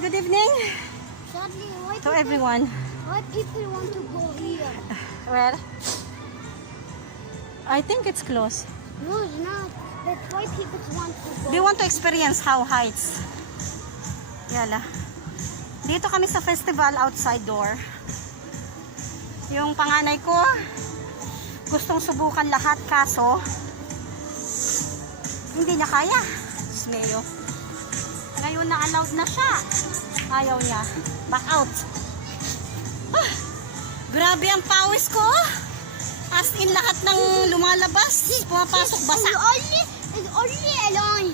good evening Sadly, to everyone. why people want to go here? Where? I think it's close. No, it's not. But why people want to go? They want to experience how heights. Yala. Dito kami sa festival outside door. Yung panganay ko, gustong subukan lahat kaso hindi niya kaya. Smeyo. Ngayon na allowed na siya. Ayaw niya. Back out. Ah, grabe ang pawis ko. As in lahat ng lumalabas. Pumapasok basa. It's only a line.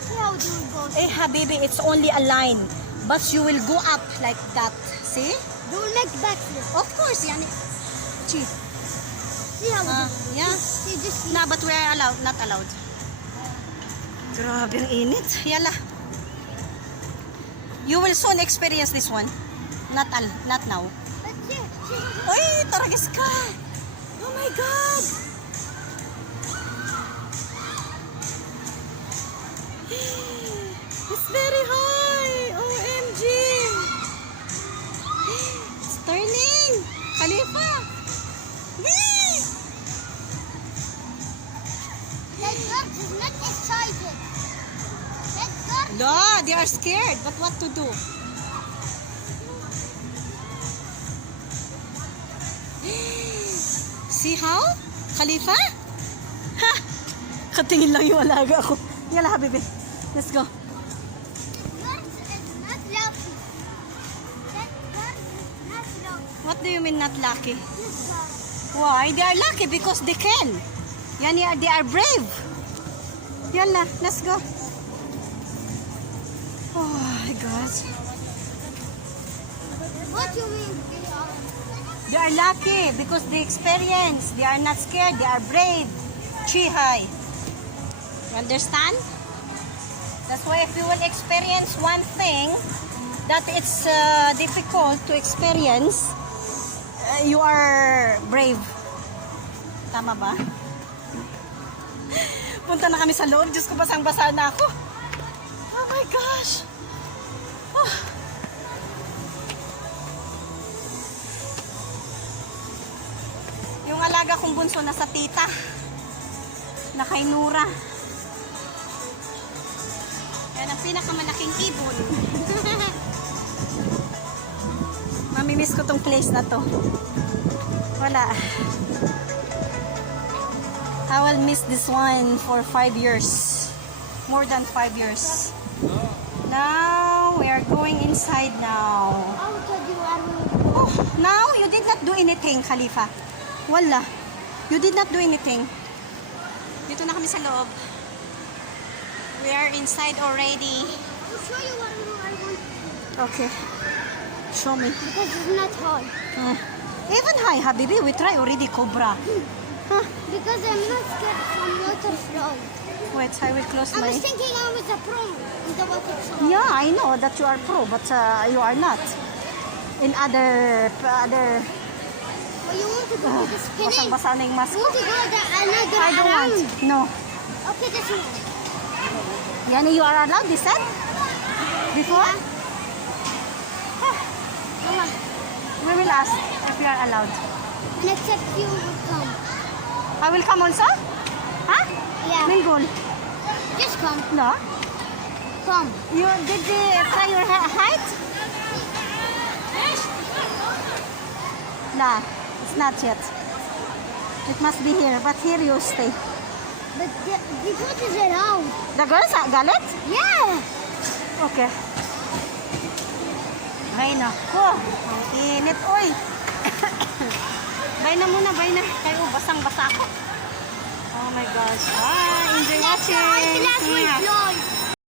See how do we go? Eh, habibi, it's only a line. But you will go up like that. See? Do we make backflip? Of course, yan. Chi. See how we do? Yeah. See, just Na, but we're allowed, not allowed. Grabe ang init. Yala. You will soon experience this one. Not now. But see, Uy, taragis ka. Oh my God. It's very high. OMG. It's turning. Khalifa. that girl is not excited. That girl, No, they are scared. But what to do? See how? Khalifa? Ha! Katingin lang yung alaga ko. Yala, habibi. Let's go. that girl is not lucky. That girl is not lucky. What do you mean not lucky? This girl. Why? They are lucky because they can. Yan, they are brave. Yala, let's go. Oh my God. What do you mean they are? They are lucky because they experience. They are not scared. They are brave. Chihai. You understand? That's why if you will experience one thing that it's difficult to experience, you are brave. Tama ba? Punta na kami sa loob. Diyos ko, basang-basa na ako. Oh my gosh. Oh. Yung alaga kong bunso na sa tita. Na kay Nura. Yan ang pinakamalaking ibon. Mamimiss ko tong place na to. Wala. I will miss this one for 5 years. More than 5 years. Now, we are going inside now. I will tell you what Oh, now, you did not do anything, Khalifa. Wala. You did not do anything. Dito na kami sa loob. We are inside already. I will show you what I want to do. Okay. Show me. Because it's not hard. Even high, Habibi, we try already Cobra. Huh. Because I'm not scared from water slide. Wait, I will close I my... was thinking I was a pro in the water slide. Yeah, I know that you are pro, but you are not. In other... Well, you want to go to the spinning? Basang-basa na yung mask. You want to go the another I don't around? want. No. Okay, this one. Yani, you are allowed, this set? Before? Come on. We will ask if you are allowed. And except you will come. I will come also? Huh? Yeah. Minggol. Just come. No? Come. You did try your height? Nah, it's not yet. It must be here, but here you stay. But because it's around. The girls are galit? Yeah. Okay. Ay, naku. Ang init, oy. Bye na muna, bye na. Kayo, basang-basa ako. Oh my gosh. Ah, enjoy watching. I think that's my Yeah. vlog.